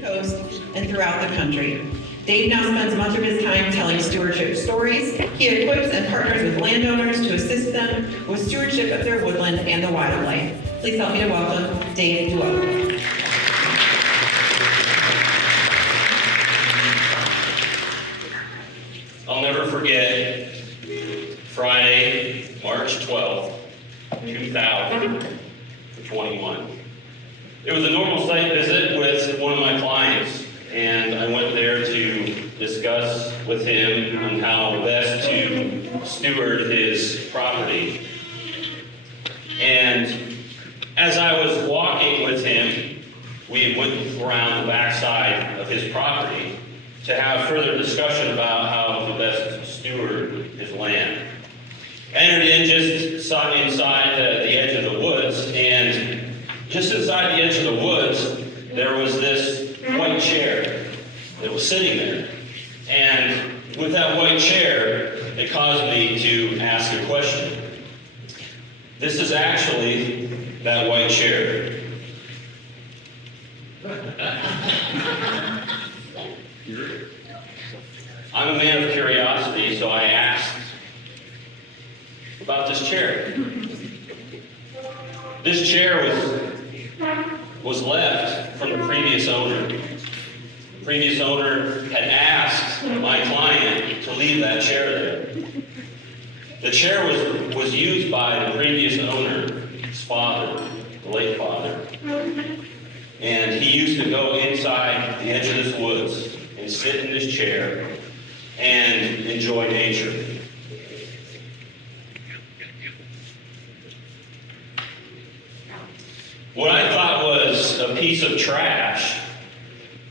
Pacific Coast and throughout the country. Dave now spends much of his time telling stewardship stories. He equips and partners with landowners to assist them with stewardship of their woodland and the wildlife. Please help me to welcome Dave Duo. I'll never forget Friday, March 12th, 2021. It was a normal site visit with one of my clients, and I went there to discuss with him on how best to steward his property. And as I was walking with him, we went around the backside of his property to have further discussion about how to best steward his land. Entered in just inside the edge of the woods, and just inside the edge of the woods, there was this white chair that was sitting there. And with that white chair, it caused me to ask a question. This is actually that white chair. I'm a man of curiosity, so I asked about this chair. This chair was left from the previous owner. The previous owner had asked my client to leave that chair there. The chair was used by the previous owner's father, the late father. And he used to go inside the edge of this woods and sit in this chair and enjoy nature. What I thought was a piece of trash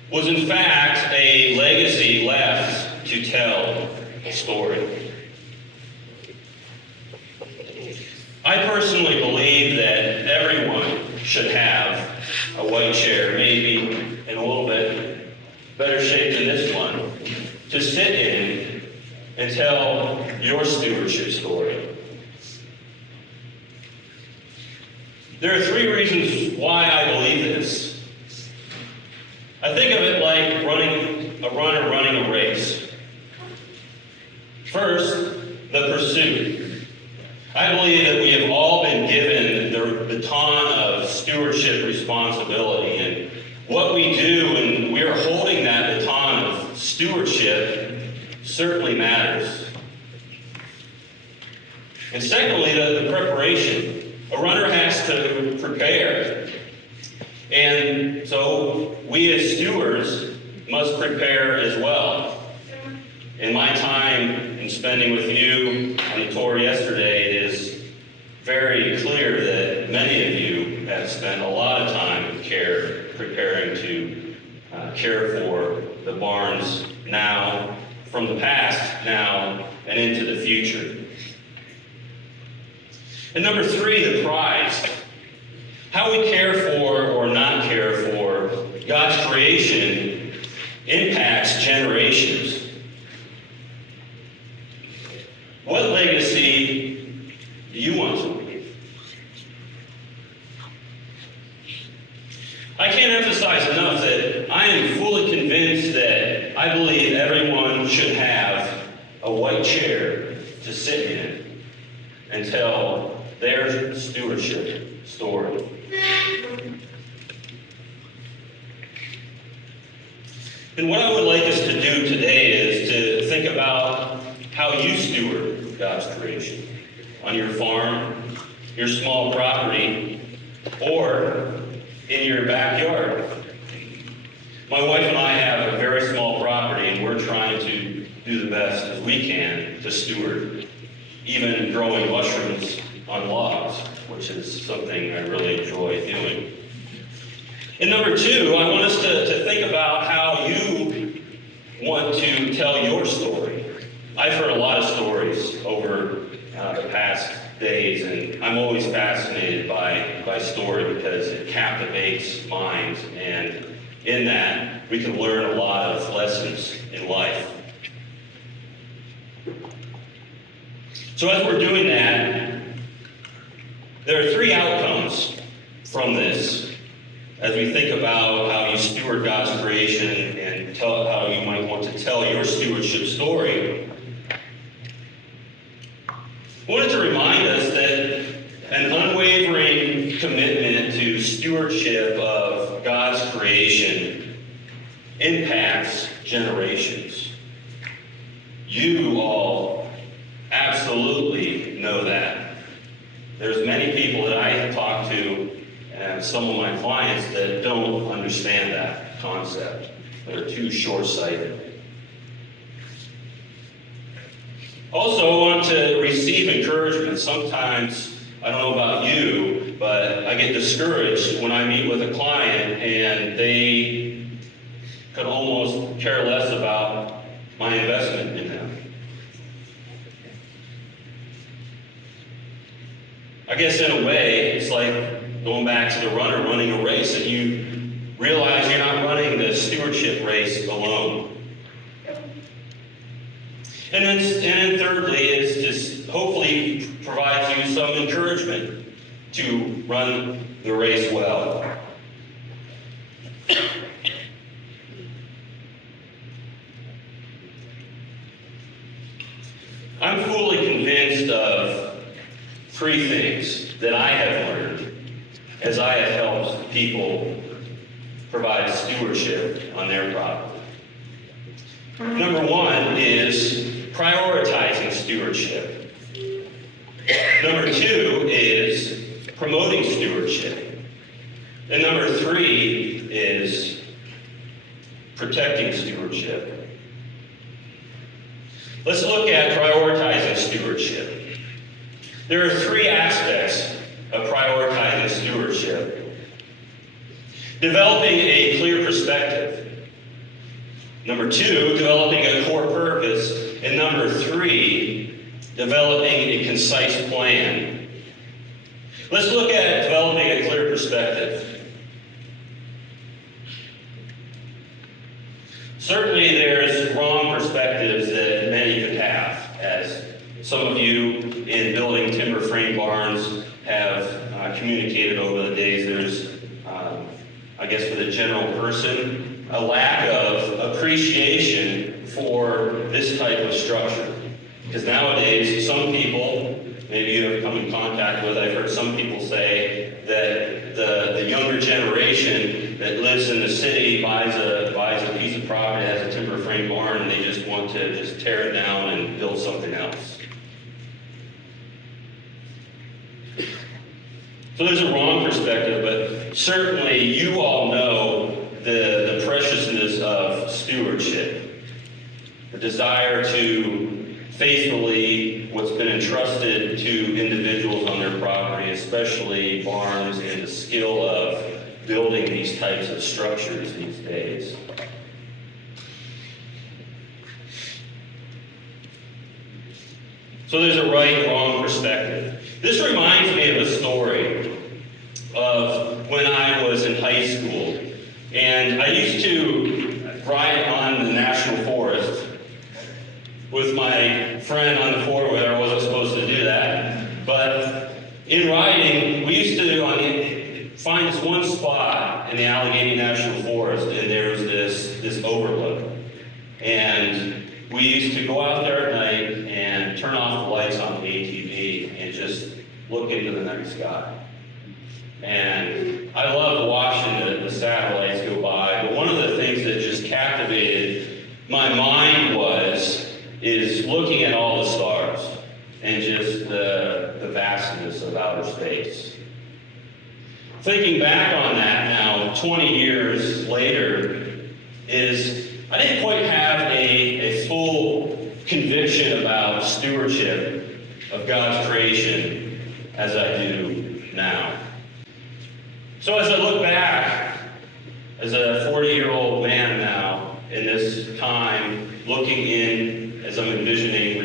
was in fact a legacy left to tell a story. I personally believe that everyone should have a white chair, maybe in a little bit better shape than this one, to sit in and tell your stewardship story. There are three reasons why I believe this. I think of it like a runner running a race. First, the pursuit. I believe that we have all been given the baton of stewardship responsibility, and what we do when we are holding that baton of stewardship certainly matters. And secondly, the preparation. A runner has to prepare. And so we as stewards must prepare as well. In my time in spending with you on the tour yesterday, it is very clear that many of you have spent a lot of time preparing to care for the barns now, from the past, now, and into the future. And number three, the prize. How we care for or not care for God's creation impacts generations. What legacy do you want to leave? I can't emphasize enough that I am fully convinced that I believe everyone should have a white chair to sit in and tell their stewardship story. And what I would like us to do today is to think about how you steward God's creation on your farm, your small property, or in your backyard. My wife and I have a very small property, and we're trying to do the best as we can to steward, even growing mushrooms on logs, which is something I really enjoy doing. And number two, I want us to think about how you want to tell your story. I've heard a lot of stories over the past days, and I'm always fascinated by story because it captivates minds, and in that, we can learn a lot of lessons in life. So as we're doing that, there are three outcomes from this. as we think about how you steward God's creation and how you might want to tell your stewardship story, I wanted to remind us that an unwavering commitment to stewardship of God's creation impacts generations. You all absolutely know that. There's many people that I have talked to, and some of my clients, that don't understand that concept. They're too short-sighted. Also, I want to receive encouragement. Sometimes, I don't know about you, but I get discouraged when I meet with a client and they could almost care less about my investment in them. I guess in a way, it's like going back to the runner running a race, and you realize you're not running the stewardship race alone. And then thirdly is just hopefully provides you some encouragement to run the race well. I'm fully convinced of three things that I have learned as I have helped people provide stewardship on their property. Number one is prioritizing stewardship. Number two is promoting stewardship. And number three is protecting stewardship. Let's look at prioritizing stewardship. There are three aspects of prioritizing stewardship. Developing a clear perspective. Number two, developing a core purpose. And number three, developing a concise plan. Let's look at developing a clear perspective. Certainly there's wrong perspectives that many could have, as some of you in building timber frame barns have communicated over the days. There's, I guess for the general person, a lack of appreciation for this type of structure. Because nowadays, some people, maybe you have come in contact with, I've heard some people say that the younger generation that lives in the city buys a piece of property, has a timber frame barn, and they just want to just tear it down and build something else. So there's a wrong perspective, but certainly you all know the preciousness of stewardship, the desire to faithfully what's been entrusted to individuals on their property, especially barns, and the skill of building these types of structures these days. So there's a right and wrong perspective. This reminds me of a story of when I was in high school. And I used to ride on the National Forest with my friend on the four-wheeler. I wasn't supposed to do that. But in riding, we used to find this one spot in the Allegheny National Forest, and there was this overlook. And we used to go out there at night and turn off the lights on the ATV and just look into the night sky. And I loved watching the satellites go by, but one of the things that just captivated my mind is looking at all the stars and just the vastness of outer space. Thinking back on that now, 20 years later, I didn't quite have a full conviction about stewardship of God's creation as I do now. So as I look back, as a 40-year-old man now, in this time, looking in, as I'm envisioning,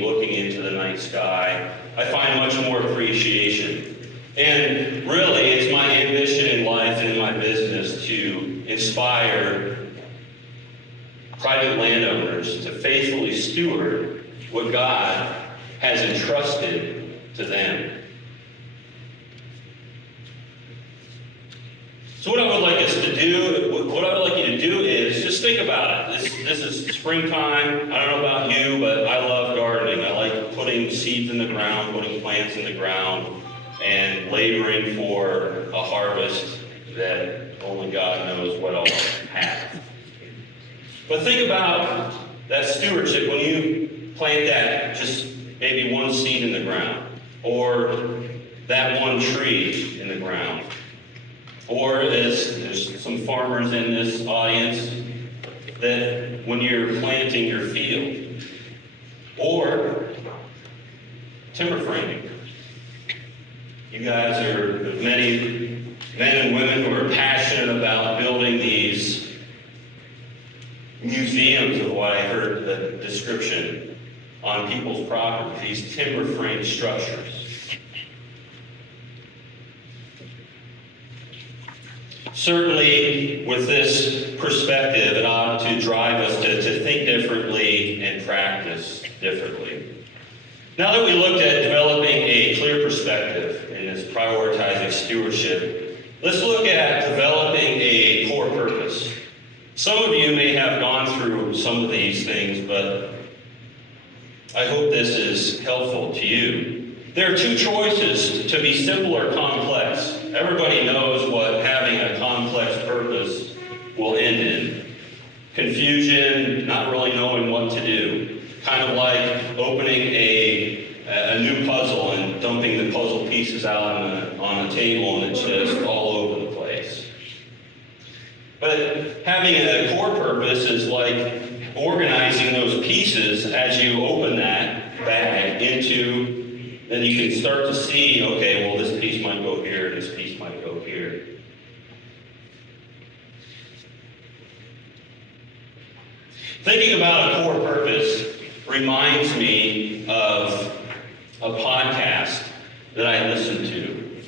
looking into the night sky, I find much more appreciation. And really, it's my ambition in life and in my business to inspire private landowners to faithfully steward what God has entrusted to them. So what I would like us to do, what I would like you to do is just think about it. This is springtime. I don't know about you, but I love gardening. I like putting seeds in the ground, putting plants in the ground, and laboring for a harvest that only God knows what I'll have. But think about that stewardship when you plant that, just maybe one seed in the ground, or that one tree in the ground. Or as there's some farmers in this audience, that when you're planting your field, or timber framing. You guys are many men and women who are passionate about building these museums of what I heard the description on people's property, these timber frame structures. Certainly, with this perspective, it ought to drive us to think differently and practice differently. Now that we looked at developing a clear perspective in this prioritizing stewardship, let's look at developing a core purpose. Some of you may have gone through some of these things, but I hope this is helpful to you. There are two choices: to be simple or complex. Everybody knows what having a complex purpose will end in. Confusion, not really knowing what to do. Kind of like opening a new puzzle and dumping the puzzle pieces out on a table and it's just all over the place. But having a core purpose is like organizing those pieces as you open that bag into. Then you can start to see, okay, well, this piece might go here, this piece might go here. Thinking about a core purpose reminds me of a podcast that I listened to.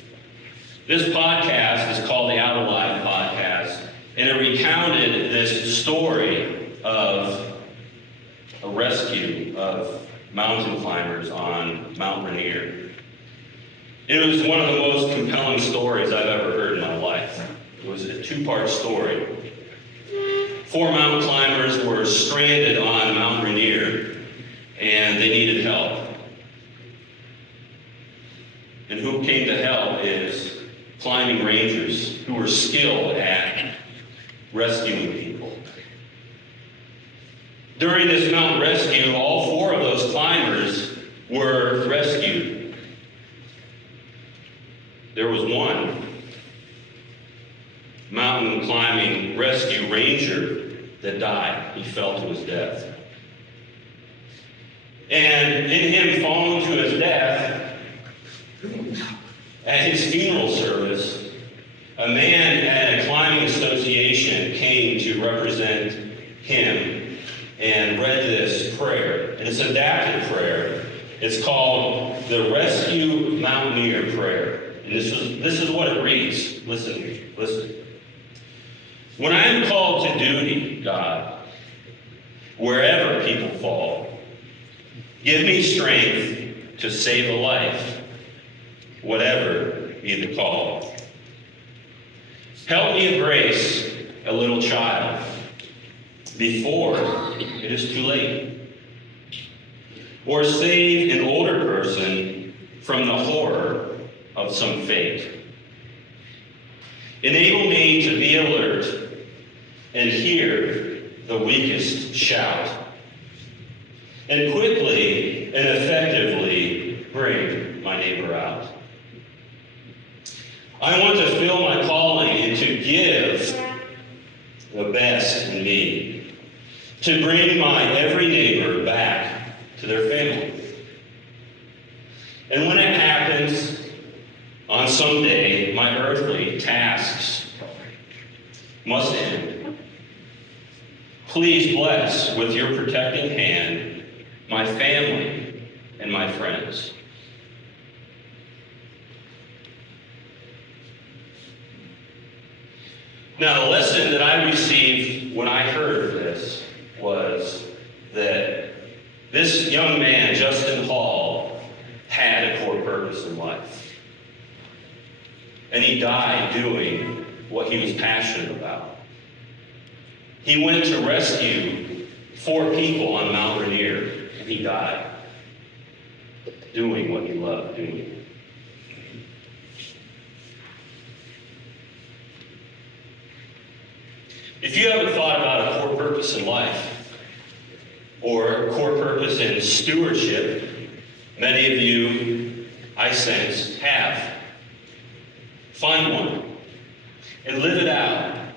This podcast is called the Out Alive Podcast, and it recounted this story of a rescue of mountain climbers on Mount Rainier. It was one of the most compelling stories I've ever heard in my life. It was a two-part story. 4 mountain climbers were stranded on Mount Rainier, and they needed help. And who came to help is climbing rangers who were skilled at rescuing people. During this mountain rescue, all 4 of those climbers were rescued. There was one mountain climbing rescue ranger that died. He fell to his death. And in him falling to his death, at his funeral service, a man at a climbing association came to represent him and read this prayer. And it's an adapted prayer. It's called the Rescue Mountaineer Prayer. And this is what it reads. Listen. When I am called to duty, God, wherever people fall, give me strength to save a life, whatever be the call. Help me embrace a little child before it is too late, or save an older person from the horror of some fate. Enable me to be alert and hear the weakest shout, and quickly and effectively bring my neighbor out. I want to fill my calling and to give the best in me, to bring my every neighbor back to their family. And when it happens, on some day, my earthly tasks must end. Please bless with your protecting hand my family and my friends. Now, the lesson that I received when I heard this was that this young man, Justin Hall, had a core purpose in life. And he died doing what he was passionate about. He went to rescue 4 people on Mount Rainier, and he died doing what he loved doing. If you haven't thought about a core purpose in life, or a core purpose in stewardship, many of you, I sense, have. Find one and live it out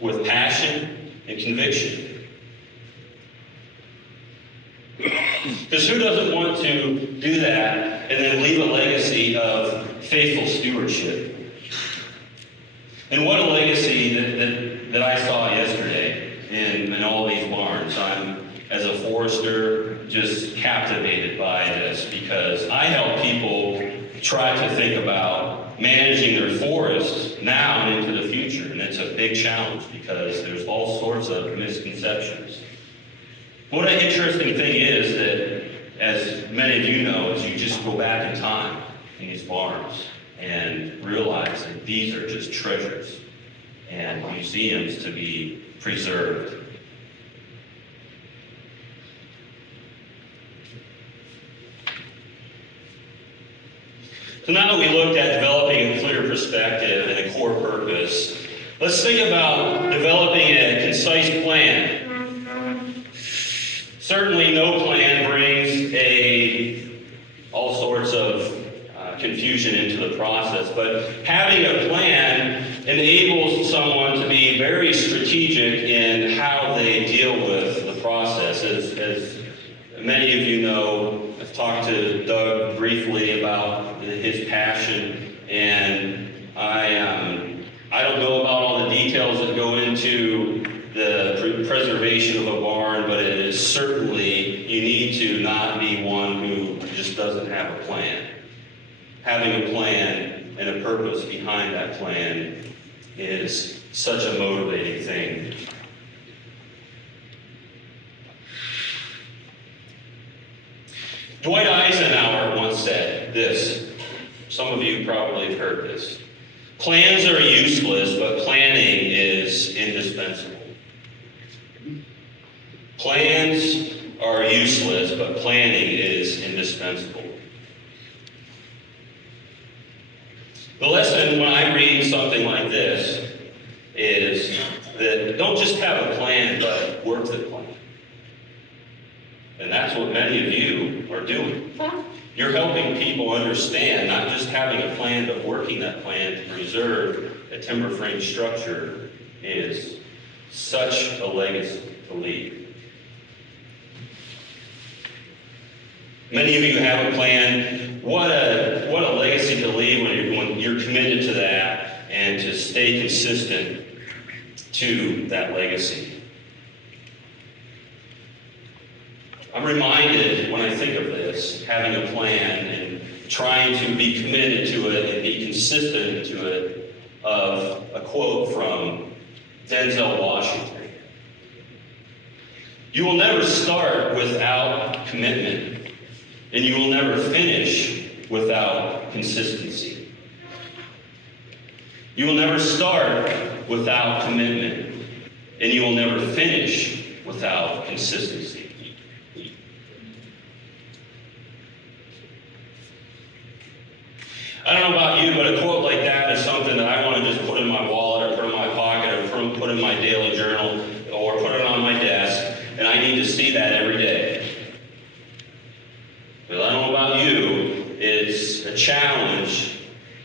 with passion and conviction. Because who doesn't want to do that and then leave a legacy of faithful stewardship? And what a legacy that I saw yesterday in all these barns. I'm, as a forester, just captivated by this because I help people try to think about managing their forests now and into the future. And it's a big challenge because there's all sorts of misconceptions. What an interesting thing is that, as many of you know, is you just go back in time in these barns and realize that these are just treasures and museums to be preserved. So now that we looked at developing a clear perspective and a core purpose, let's think about developing a concise plan. Certainly no plan brings all sorts of confusion into the process, but having a plan enables someone to be very strategic in how they deal with the process. As many of you know, I've talked to Doug briefly about his passion, and I don't know about all the details that go into the preservation of a barn, but it is certainly, you need to not be one who just doesn't have a plan. Having a plan and a purpose behind that plan is such a motivating thing. Dwight Eisenhower once said this. Some of you probably have heard this. Plans are useless, but planning is indispensable. Plans are useless, but planning is indispensable. The lesson when I read something like this is that don't just have a plan, but work the plan. And that's what many of you are doing. You're helping people understand not just having a plan, but working that plan to preserve a timber frame structure is such a legacy to leave. Many of you have a plan. What a legacy to leave when you're committed to that and to stay consistent to that legacy. I'm reminded when I think of this, having a plan and trying to be committed to it and be consistent to it, of a quote from Denzel Washington. You will never start without commitment, and you will never finish without consistency. You will never start without commitment, and you will never finish without consistency. I don't know about you, but a quote like that is something that I want to just put in my wallet or put in my pocket or put in my daily journal or put it on my desk, and I need to see that every day. But I don't know about you, it's a challenge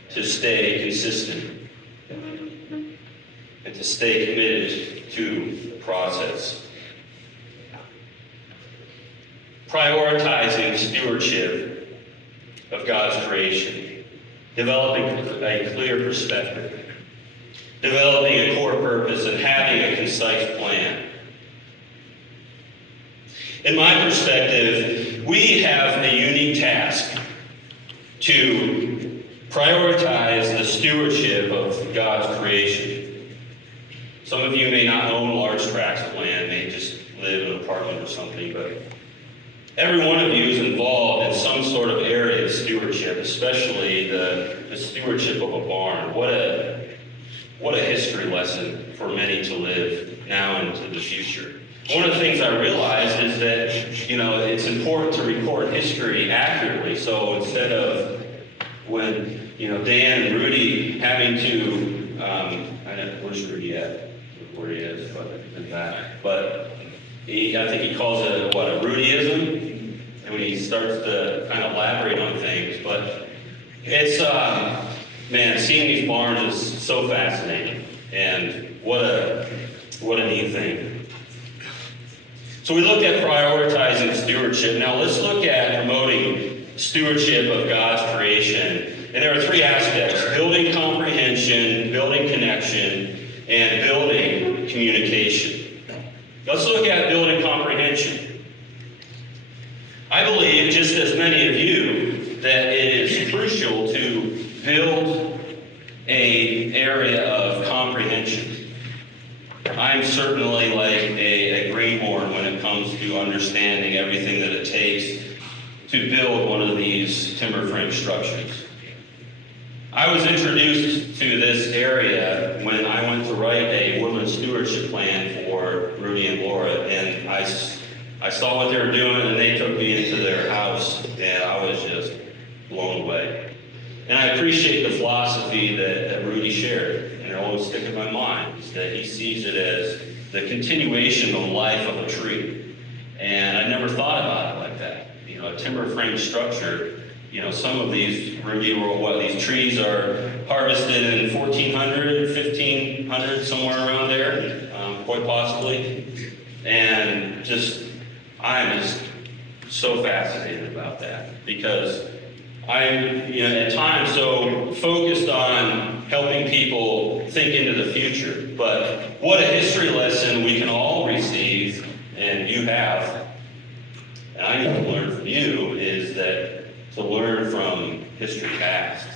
to stay consistent and to stay committed to the process. Prioritizing stewardship of God's creation. Developing a clear perspective, developing a core purpose, and having a concise plan. In my perspective, we have a unique task to prioritize the stewardship of God's creation. Some of you may not own large tracts of land, may just live in an apartment or something, but every one of you is involved in some sort of area of stewardship, especially the stewardship of a barn. What what a history lesson for many to live now into the future. One of the things I realized is that, it's important to record history accurately. So instead of when, Dan and Rudy having to, I know, where's Rudy at? Where he is, but in that. But I think he calls it, a Rudyism? And when he starts to kind of elaborate on things. But it's, seeing these barns is so fascinating. And what a neat thing. So we looked at prioritizing stewardship. Now let's look at promoting stewardship of God's creation. And there are three aspects: building comprehension, building connection, and building communication. Let's look at building comprehension. I believe, just as many of you, that it is crucial to build an area of comprehension. I'm certainly like a greenhorn when it comes to understanding everything that it takes to build one of these timber frame structures. I was introduced to this area when I went to write a woodland stewardship plan for Rudy and Laura, and I saw what they were doing, and they took me into their house, and I was just blown away. And I appreciate the philosophy that Rudy shared, and it always sticks in my mind, is that he sees it as the continuation of the life of a tree. And I never thought about it like that. A timber frame structure, some of these, Rudy, these trees are harvested in 1400, 1500, somewhere around there, quite possibly. And I'm just so fascinated about that, because I'm, at times so focused on helping people think into the future. But what a history lesson we can all receive, and you have, and I need to learn from you, is that to learn from history past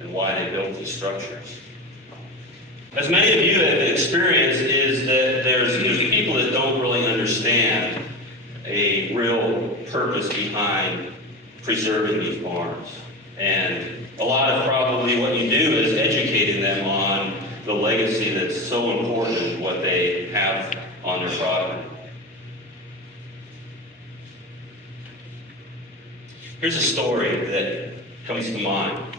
and why they built these structures. As many of you have experienced, is that there's people that don't really understand a real purpose behind preserving these barns. And a lot of probably what you do is educating them on the legacy that's so important in what they have on their property. Here's a story that comes to mind.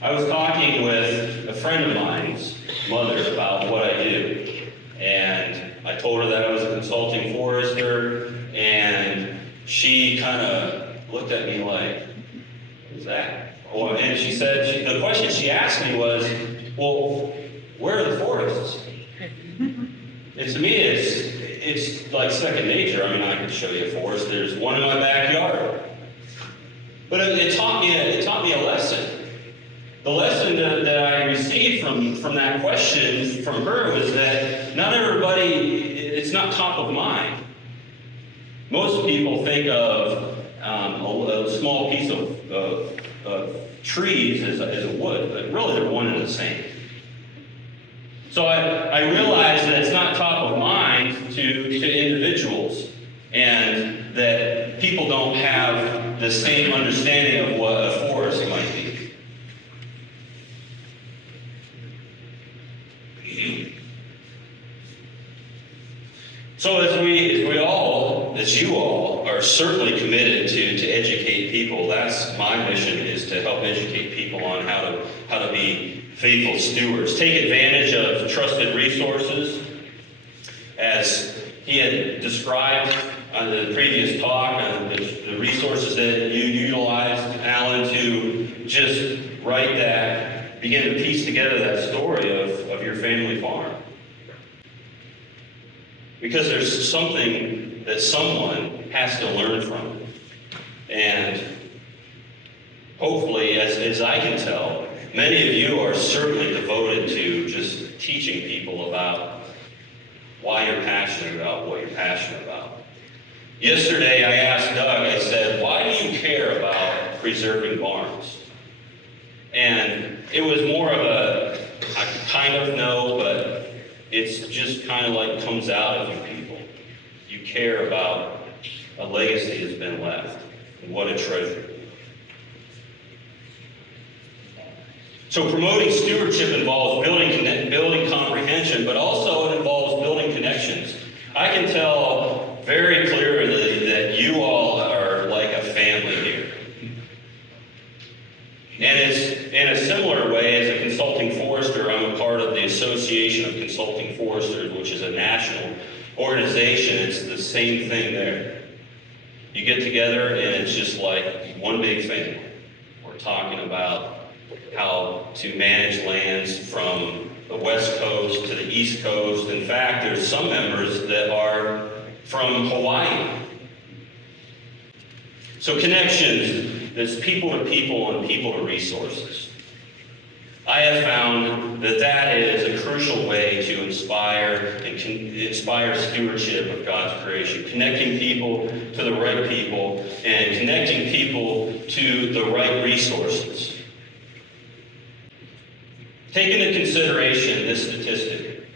I was talking with a friend of mine's mother about what I do. And I told her that I was a consulting forester, and she kind of looked at me like, what is that? And she said, the question she asked me was, well, where are the forests? And to me, it's like second nature. I mean, I could show you a forest. There's one in my backyard. But it taught me a lesson. The lesson that I received from that question from her was that not everybody, it's not top of mind. Most people think of a small piece of trees as a wood, but really they're one and the same. So I realized that it's not top of mind to individuals, and that people don't have the same understanding of what a forest might be. So as you all are certainly committed to educate people, that's my mission, is to help educate people on how to be faithful stewards. Take advantage of trusted resources, as he had described on the previous talk, the resources that you utilized, Alan, to just begin to piece together that story of your family farm. Because there's something that someone has to learn from it. And hopefully, as I can tell, many of you are certainly devoted to just teaching people about why you're passionate about what you're passionate about. Yesterday, I asked Doug, I said, why do you care about preserving barns? And it was more of I kind of know, but it's just kind of like comes out of you people. You care about a legacy that's been left, and what a treasure. So promoting stewardship involves building comprehension, but also it involves building connections. I can tell very clearly that you all are like a family here. And it's in a similar way as a consulting forester. I'm a part of the Association of Consulting Foresters, which is a national organization. It's the same thing there. You get together and it's just like one big family. We're talking about how to manage lands from the West Coast to the East Coast. In fact, there's some members that are from Hawaii. So connections, there's people to people and people to resources. I have found that that is a crucial way to inspire stewardship of God's creation, connecting people to the right people and connecting people to the right resources. Take into consideration this statistic.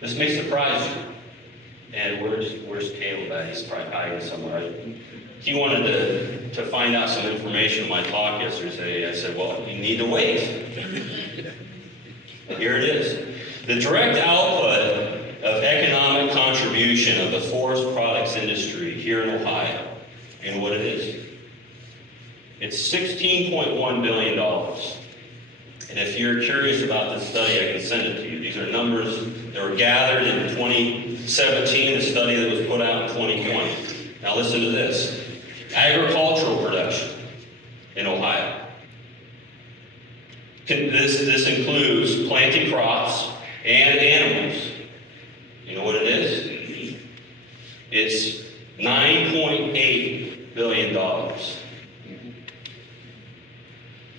This may surprise you. And where's Caleb at? He's probably hiding somewhere. He wanted to find out some information in my talk yesterday. I said, well, you need to wait. Here it is. The direct output of economic contribution of the forest products industry here in Ohio, you know what it is? It's $16.1 billion. And if you're curious about this study, I can send it to you. These are numbers that were gathered in 2017, a study that was put out in 2020. Now listen to this. Agricultural production in Ohio. This includes planting crops and animals. You know what it is? It's $9.8 billion.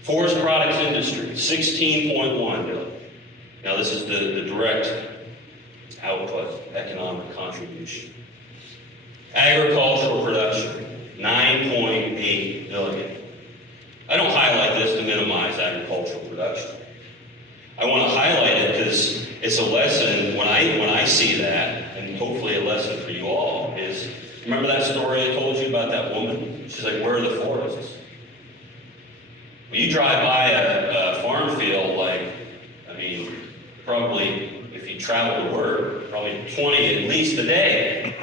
Forest products industry, $16.1 billion. Now this is the direct output, economic contribution. Agricultural production, $9.8 billion. I don't highlight this to minimize agricultural production. I want to highlight it because it's a lesson when I see that, and hopefully a lesson for you all, is remember that story I told you about that woman? She's like, where are the forests? When you drive by a farm field, probably if you travel to work, probably 20 at least a day.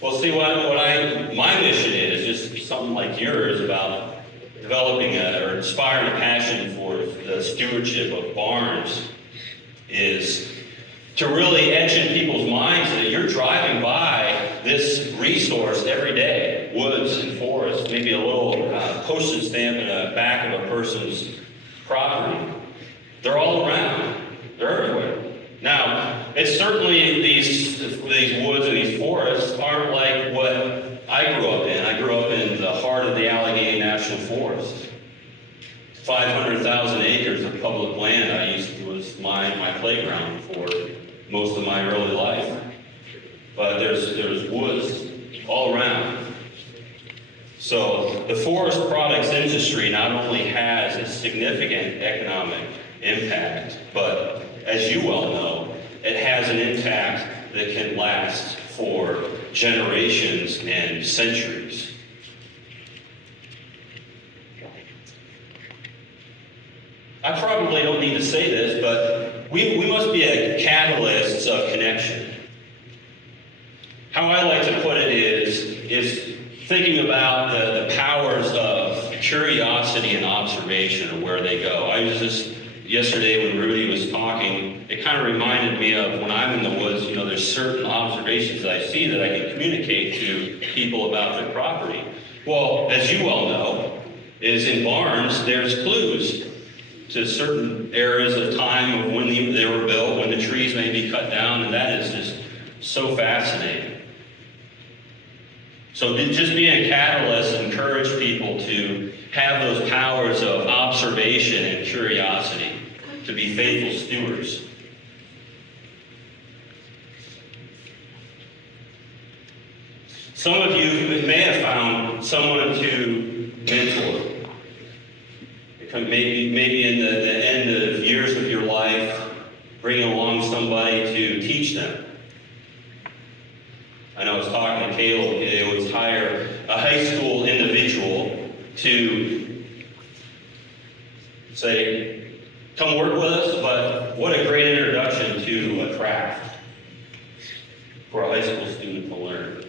Well, see, my mission is just something like yours about developing or inspiring a passion for the stewardship of barns is to really etch in people's minds that you're driving by this resource every day, woods and forests, maybe a little postage stamp in the back of a person's property. They're all around. They're everywhere. Now, it's certainly these woods and these forests aren't like what I grew up in. I grew up in the heart of the Allegheny National Forest. 500,000 acres of public land was my playground for most of my early life. But there's woods all around. So the forest products industry not only has a significant economic impact, but as you well know, it has an impact that can last for generations and centuries. I probably don't need to say this, but we must be a catalyst of connection. How I like to put it is thinking about the powers of curiosity and observation and where they go. I was just yesterday when Rudy was talking, it kind of reminded me of when I'm in the woods, there's certain observations that I see that I can communicate to people about their property. Well, as you well know, is in barns, there's clues to certain eras of time of when they were built, when the trees may be cut down, and that is just so fascinating. So just being a catalyst, encourage people to have those powers of observation and curiosity, to be faithful stewards. Some of you may have found someone to mentor. Maybe in the end of years of your life, bringing along somebody to teach them. I know I was talking to Caleb, they would hire a high school individual to say, come work with us, but what a great introduction to a craft for a high school student to learn.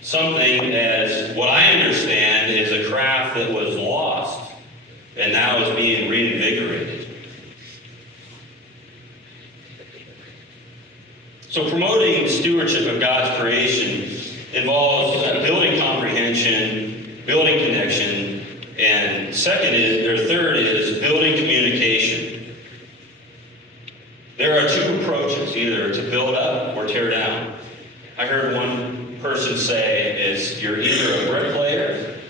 Something as what I understand is a craft that was lost and now is being reinvigorated. So promoting stewardship of God's creation involves building comprehension, building connection, and third is building communication. There are two approaches, either to build up or tear down. I heard one person say is you're either a bricklayer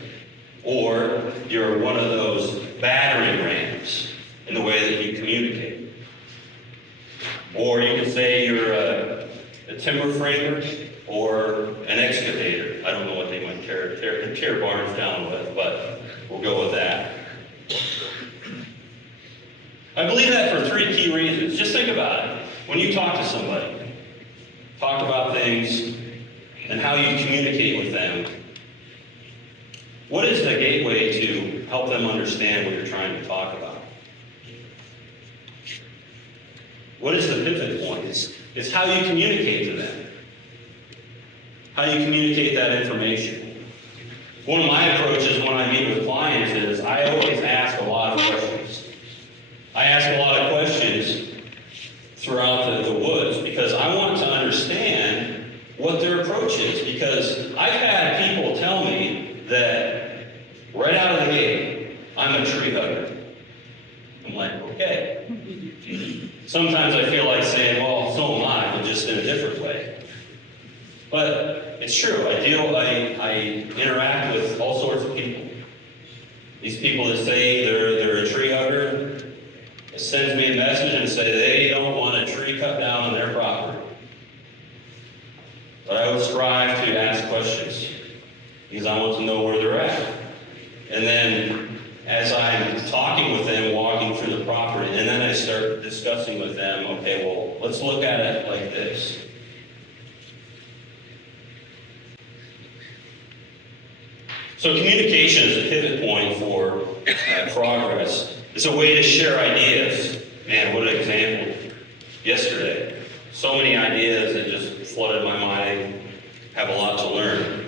or you're one of those battering rams in the way that you communicate. Or you could say you're a timber framer or an excavator. I don't know what they might tear barns down with, but we'll go with that. I believe that for three key reasons. Just think about it. When you talk to somebody, talk about things and how you communicate with them. What is the gateway to help them understand what you're trying to talk about? What is the pivot point? It's how you communicate to them. How you communicate that information. One of my approaches when I meet with clients is I always ask a lot of questions. I ask a lot of questions throughout the woods because I want to understand what their approach is. Because I've had people tell me that right out of the gate, I'm a tree hugger. I'm like, okay. Sometimes I feel like saying, well, so am I, but just in a different way. But it's true. I interact with all sorts of people. These people that say they're a tree hugger, it sends me a message and say they don't want a tree cut down on their property. But I would strive to ask questions because I want to know where they're at. And then as I'm talking with them, walking through the property, and then I start discussing with them, okay, well, let's look at it like this. So communication is a pivot point for progress. It's a way to share ideas. Man, what an example. Yesterday, so many ideas that just flooded my mind, have a lot to learn.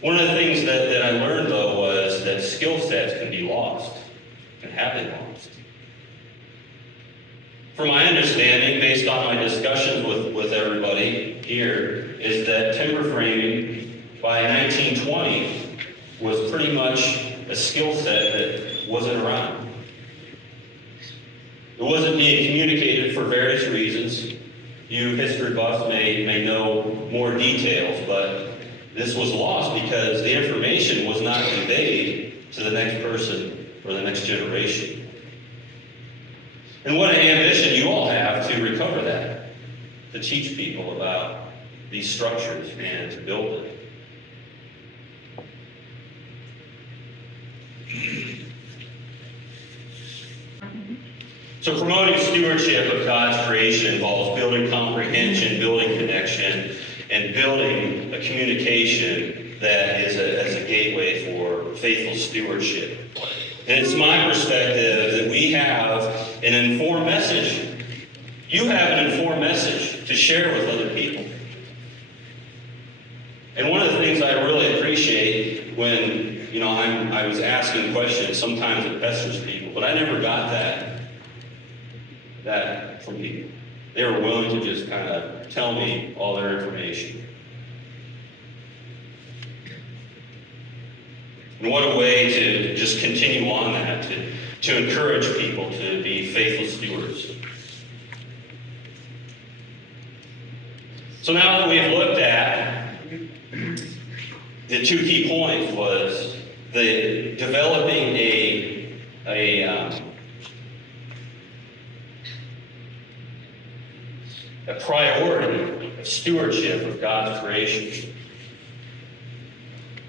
One of the things that I learned, though, was that skill sets can be lost, and have been lost. From my understanding, based on my discussions with everybody here, is that timber framing by 1920 was pretty much a skill set that wasn't around. It wasn't being communicated for various reasons. You history buffs may know more details, but this was lost because the information was not conveyed to the next person or the next generation. And what an ambition you all have to recover that, to teach people about these structures and to build it. So promoting stewardship of God's creation involves building comprehension, building connection, and building a communication that is as a gateway for faithful stewardship. And it's my perspective that we have an informed message. You have an informed message to share with other people. And one of the things I really appreciate when, I was asking questions, sometimes it pesters people, but I never got that from people. They were willing to just kind of tell me all their information. And what a way to just continue on that, to encourage people to be faithful stewards. So now that we've looked at the two key points was the developing a priority of stewardship of God's creation.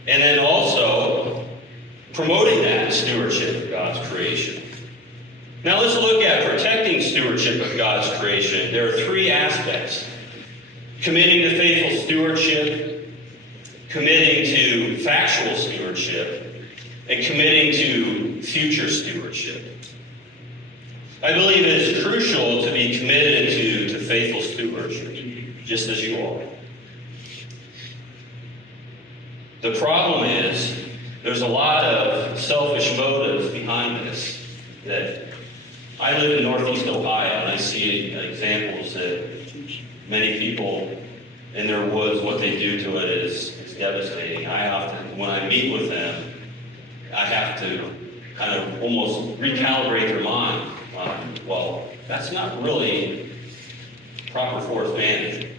And then also promoting that stewardship of God's creation. Now let's look at protecting stewardship of God's creation. There are three aspects. Committing to faithful stewardship, committing to factual stewardship, and committing to future stewardship. I believe it is crucial to be committed to faithful stewardship, just as you are. The problem is, there's a lot of selfish motives behind this. That I live in Northeast Ohio, and I see examples that many people in their woods, what they do to it is devastating. I often, when I meet with them, I have to kind of almost recalibrate their mind. Well, that's not really proper forest management.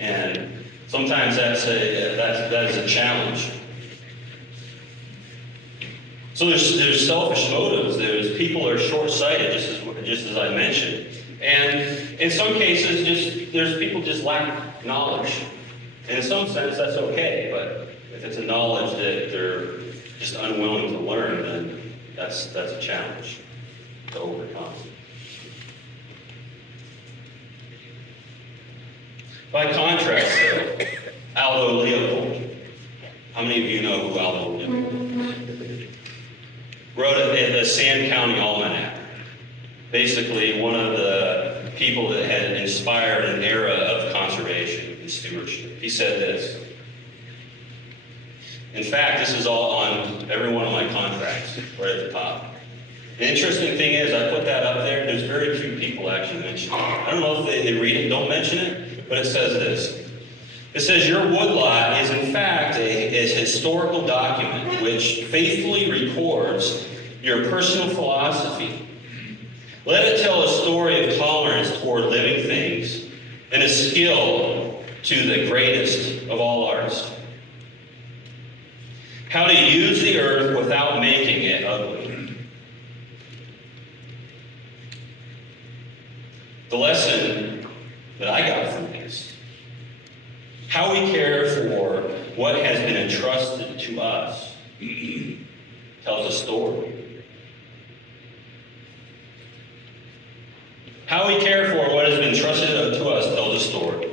And sometimes that is a challenge. So there's selfish motives. There's people that are short-sighted, just as I mentioned. And in some cases, there's people just lack knowledge. And in some sense, that's okay. But if it's a knowledge that they're just unwilling to learn, then that's a challenge to overcome. By contrast, though, Aldo Leopold. How many of you know who Aldo Leopold is? Wrote it in the Sand County Almanac. Basically, one of the people that had inspired an era of conservation and stewardship. He said this. In fact, this is all on every one of my contracts, right at the top. The interesting thing is, I put that up there, there's very few people actually mention it. I don't know if they read it, don't mention it, but it says this. It says, your woodlot is in fact a historical document which faithfully records your personal philosophy. Let it tell a story of tolerance toward living things and a skill to the greatest of all arts. How to use the earth without making it ugly. The lesson that I got from this, how we care for what has been entrusted to us, tells a story. How we care for what has been entrusted to us tells a story.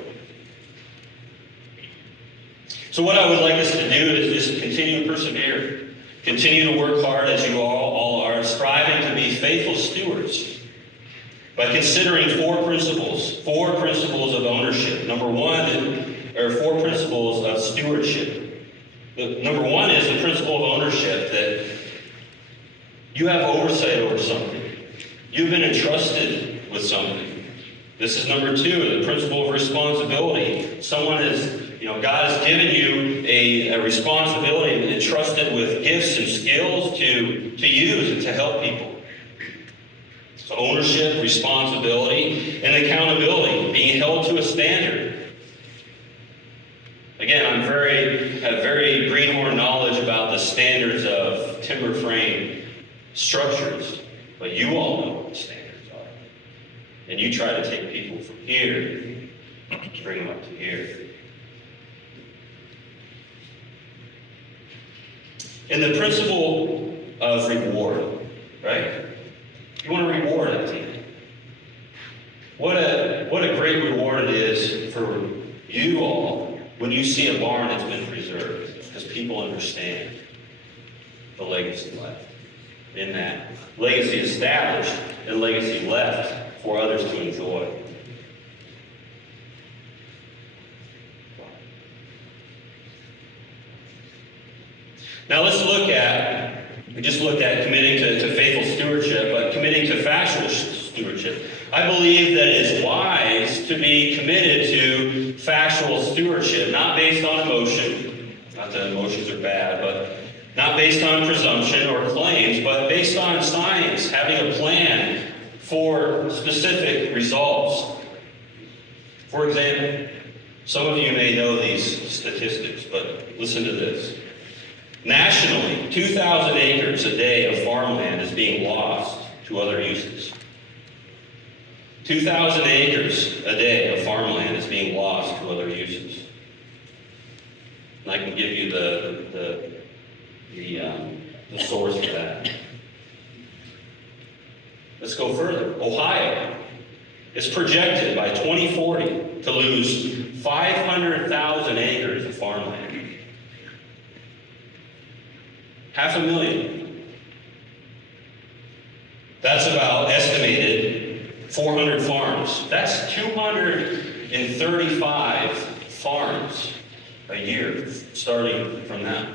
So what I would like us to do is just continue to persevere. Continue to work hard as you all are, striving to be faithful stewards by considering four principles of ownership. Number one, or four principles of stewardship. Number one is the principle of ownership, that you have oversight over something. You've been entrusted with something. This is number two, the principle of responsibility. God has given you a responsibility and entrusted with gifts and skills to use and to help people. So ownership, responsibility, and accountability, being held to a standard. Again, I have very greenhorn knowledge about the standards of timber frame structures, but you all know what the standards are. And you try to take people from here, bring them up to here. And the principle of reward, right? You want to reward a team. What a great reward it is for you all when you see a barn that's been preserved, because people understand the legacy left in that. Legacy established and legacy left for others to enjoy. Now we just looked at committing to faithful stewardship, but committing to factual stewardship. I believe that it is wise to be committed to factual stewardship, not based on emotion, not that emotions are bad, but not based on presumption or claims, but based on science, having a plan for specific results. For example, some of you may know these statistics, but listen to this. Nationally, 2,000 acres a day of farmland is being lost to other uses. 2,000 acres a day of farmland is being lost to other uses. And I can give you the source for that. Let's go further. Ohio is projected by 2040 to lose 500,000 acres of farmland. 500,000. That's about estimated 400 farms. That's 235 farms a year, starting from that.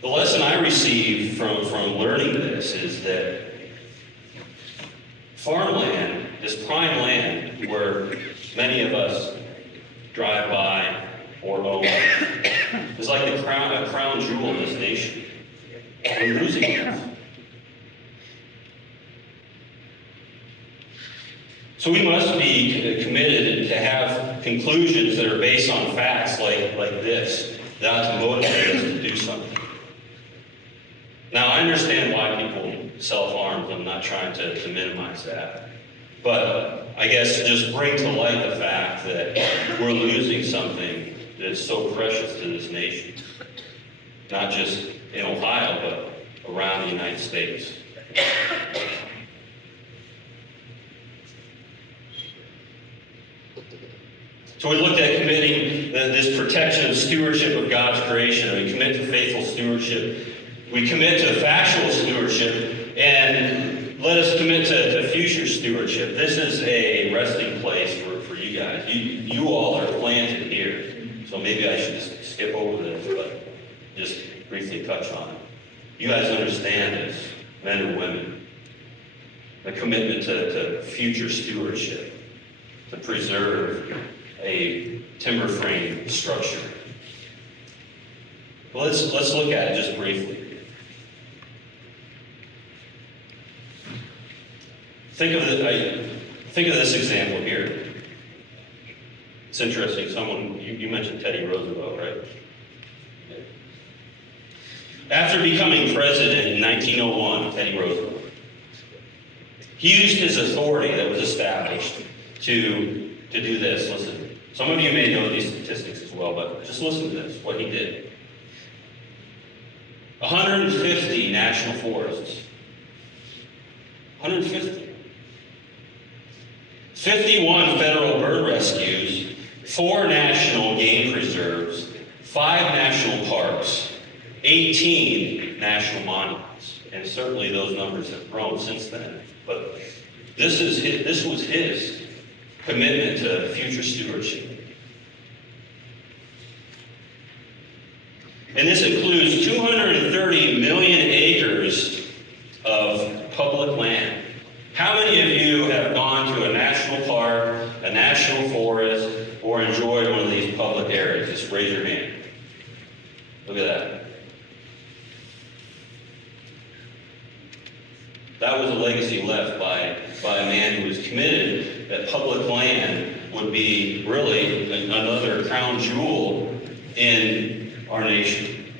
The lesson I received from learning this is that farmland, this prime land where many of us drive by or own, is like a crown jewel of this nation. We're losing it. So we must be committed to have conclusions that are based on facts like this, that ought to motivate us to do something. Now, I understand why people self-harm. I'm not trying to minimize that. But I guess just bring to light the fact that we're losing something that is so precious to this nation. Not just in Ohio, but around the United States. So we looked at committing this protection of stewardship of God's creation. We commit to faithful stewardship. We commit to factual stewardship, and let us commit to future stewardship. This is a resting place for you guys. You all are planted here, so maybe I should just skip over this, but just briefly touch on it. You guys understand this, men and women, the commitment to future stewardship, to preserve a timber frame structure. Well, let's look at it just briefly. Think of this example here. It's interesting. You mentioned Teddy Roosevelt, right? After becoming president in 1901, Teddy Roosevelt, he used his authority that was established to do this. Listen, some of you may know these statistics as well, but just listen to this, what he did. 150 national forests. 150. 51 federal bird rescues, 4 national game preserves, 5 national parks, 18 national monuments. And certainly those numbers have grown since then. But this was his commitment to future stewardship. And this includes 230 million acres of public land. How many of you have gone to a national park, a national forest, or enjoyed one of these public areas? Just raise your hand. Look at that. That was a legacy left by a man who was committed that public land would be really another crown jewel in our nation.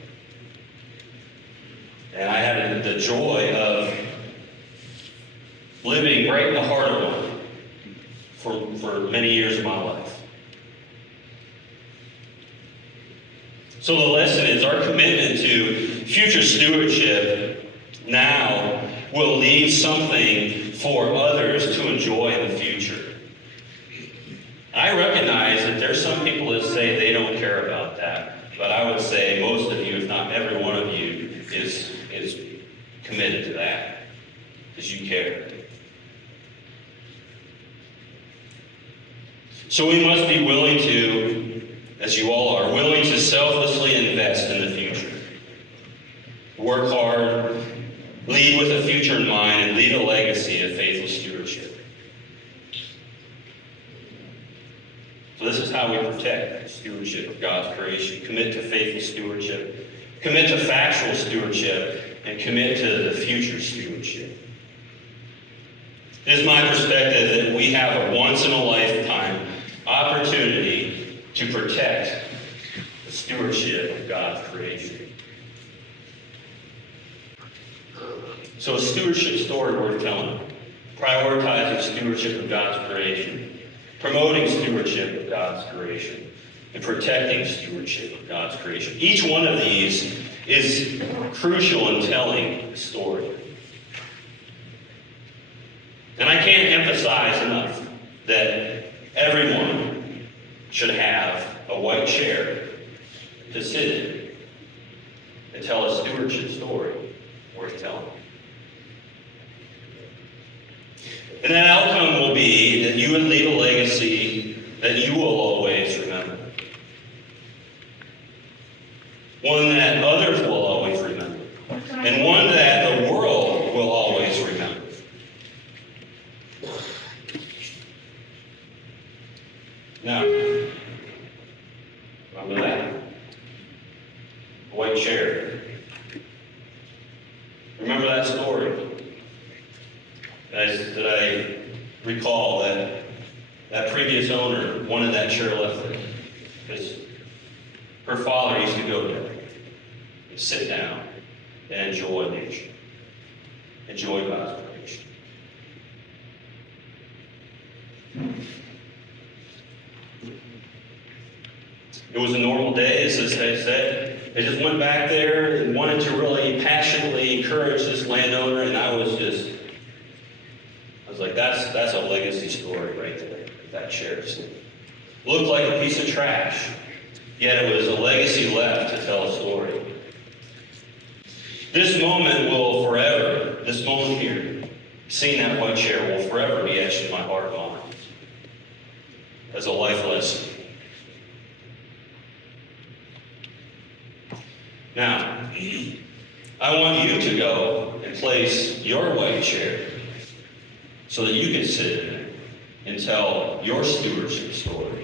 And I had the joy of living right in the heart of one for many years of my life. So the lesson is our commitment to future stewardship now will leave something for others to enjoy in the future. I recognize that there's some people that say they don't care about that, but I would say most of you, if not every one of you, is committed to that, because you care. So we must be willing to, as you all are, willing to selflessly invest in the future. Work hard, lead with a future in mind, and lead a legacy of faithful stewardship. So this is how we protect stewardship of God's creation. Commit to faithful stewardship, commit to factual stewardship, and commit to the future stewardship. It is my perspective that we have a once-in-a-lifetime opportunity to protect the stewardship of God's creation. So a stewardship story worth telling. Prioritizing stewardship of God's creation. Promoting stewardship of God's creation. And protecting stewardship of God's creation. Each one of these is crucial in telling the story. And I can't emphasize enough that everyone should have a white chair to sit in and tell a stewardship story worth telling. And that outcome will be that you would leave a legacy that you will always remember. One that others will always remember. And one that the world will always remember. Now, remember that? A white chair. Remember that story? Did I recall that previous owner wanted that chair left there? Because her father used to go there and sit down and enjoy nature. Enjoy God's creation. It was a normal day, as they said. They just went back there and wanted to really passionately encourage this landowner, and I was like, that's a legacy story right there. That chair looked like a piece of trash, yet it was a legacy left to tell a story. This moment will forever, this moment here, seeing that white chair will forever be etched in my heart and mind as a life lesson. Now, I want you to go and place your white chair so that you can sit in it and tell your stewardship story